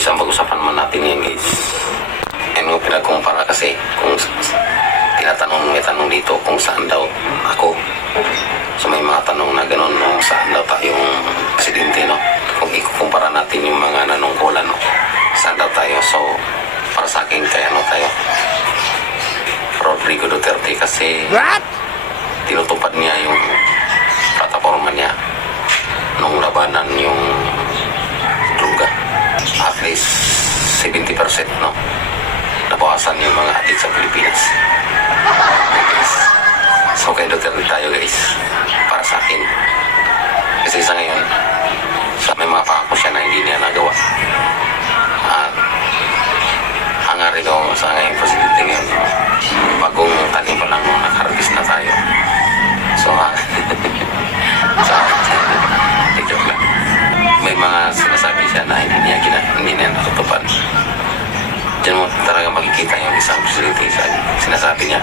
guys, ang pag-usapan man natin yan guys. Ano pinagkumpara kasi kung may tanong dito kung saan daw ako. So may mga tanong na gano'n, no, saan daw tayong presidente, no? Kung ikukumpara natin yung mga nanungkulan, no, saan daw tayo. So para sa akin, kaya ano tayo, Rodrigo Duterte, kasi tinutupad niya yung plataforma niya nung labanan yung droga. At least 70%, no, nabawasan yung mga adik sa Pilipinas. Okay, guys. So kay Duterte tayo guys, para sa akin. Kasi sa ngayon, may mga pangako siya na hindi niya nagawa. At hangarin ko sa ngayon presidente ngayon, bagong tanim pa lang nakaharvest na tayo. So joke lang. May mga sinasabi siya na hindi niya natutupad. Diyan mo talaga makikita yung isang presidente sa sinasabi niya.